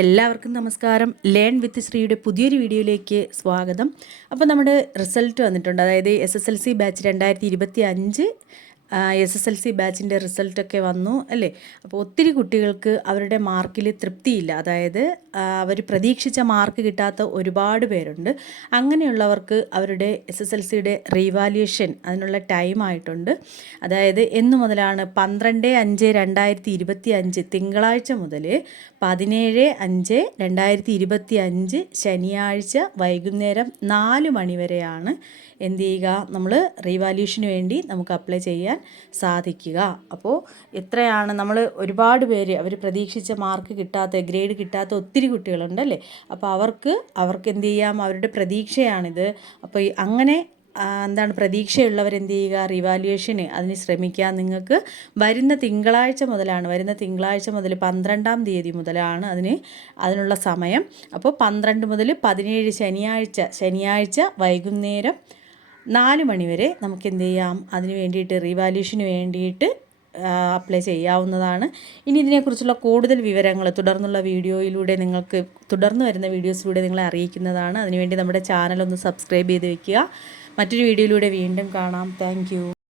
എല്ലാവർക്കും നമസ്കാരം. Learn with ശ്രീയുടെ പുതിയൊരു വീഡിയോയിലേക്ക് സ്വാഗതം. അപ്പോൾ നമ്മുടെ റിസൾട്ട് വന്നിട്ടുണ്ട്. അതായത് SSLC ബാച്ച് 2025 SSLC ബാച്ചിൻ്റെ റിസൾട്ടൊക്കെ വന്നു അല്ലേ. അപ്പോൾ ഒത്തിരി കുട്ടികൾക്ക് അവരുടെ മാർക്കിൽ തൃപ്തിയില്ല. അതായത് അവർ പ്രതീക്ഷിച്ച മാർക്ക് കിട്ടാത്ത ഒരുപാട് പേരുണ്ട്. അങ്ങനെയുള്ളവർക്ക് അവരുടെ SSLCയുടെ റീവാലുവേഷൻ അതിനുള്ള ടൈം ആയിട്ടുണ്ട്. അതായത് എന്ന് മുതലാണ് 12/5/2025 തിങ്കളാഴ്ച മുതൽ 17/5/2025 ശനിയാഴ്ച വൈകുന്നേരം 4 മണി വരെയാണ് എന്ത് ചെയ്യുക, നമ്മൾ റീവാല്യൂഷന് വേണ്ടി നമുക്ക് അപ്ലൈ ചെയ്യാൻ സാധിക്കുക. അപ്പോൾ എത്രയാണ് നമ്മൾ ഒരുപാട് പേര് അവർ പ്രതീക്ഷിച്ച മാർക്ക് കിട്ടാത്ത ഗ്രേഡ് കിട്ടാത്ത ഒത്തിരി കുട്ടികളുണ്ടല്ലേ. അപ്പോൾ അവർക്ക് എന്ത് ചെയ്യാം, അവരുടെ പ്രതീക്ഷയാണിത്. അപ്പോൾ അങ്ങനെ പ്രതീക്ഷയുള്ളവരെന്ത് ചെയ്യുക, റിവാലുവേഷന് അതിന് ശ്രമിക്കുക. നിങ്ങൾക്ക് വരുന്ന തിങ്കളാഴ്ച മുതലാണ്, വരുന്ന തിങ്കളാഴ്ച മുതൽ 12-ാം തീയതി മുതലാണ് അതിനുള്ള സമയം. അപ്പോൾ 12 മുതൽ 17 ശനിയാഴ്ച വൈകുന്നേരം 4 മണി വരെ നമുക്ക് എന്ത് ചെയ്യാം, അതിന് വേണ്ടിയിട്ട് റിവാലുവേഷന് വേണ്ടിയിട്ട് അപ്ലൈ ചെയ്യാവുന്നതാണ്. ഇനി ഇതിനെക്കുറിച്ചുള്ള കൂടുതൽ വിവരങ്ങൾ തുടർന്നുള്ള വീഡിയോയിലൂടെ തുടർന്ന് വരുന്ന വീഡിയോസിലൂടെ നിങ്ങളെ അറിയിക്കുന്നതാണ്. അതിനുവേണ്ടി നമ്മുടെ ചാനൽ ഒന്ന് സബ്സ്ക്രൈബ് ചെയ്ത് വെക്കുക. മറ്റൊരു വീഡിയോയിലൂടെ വീണ്ടും കാണാം. താങ്ക്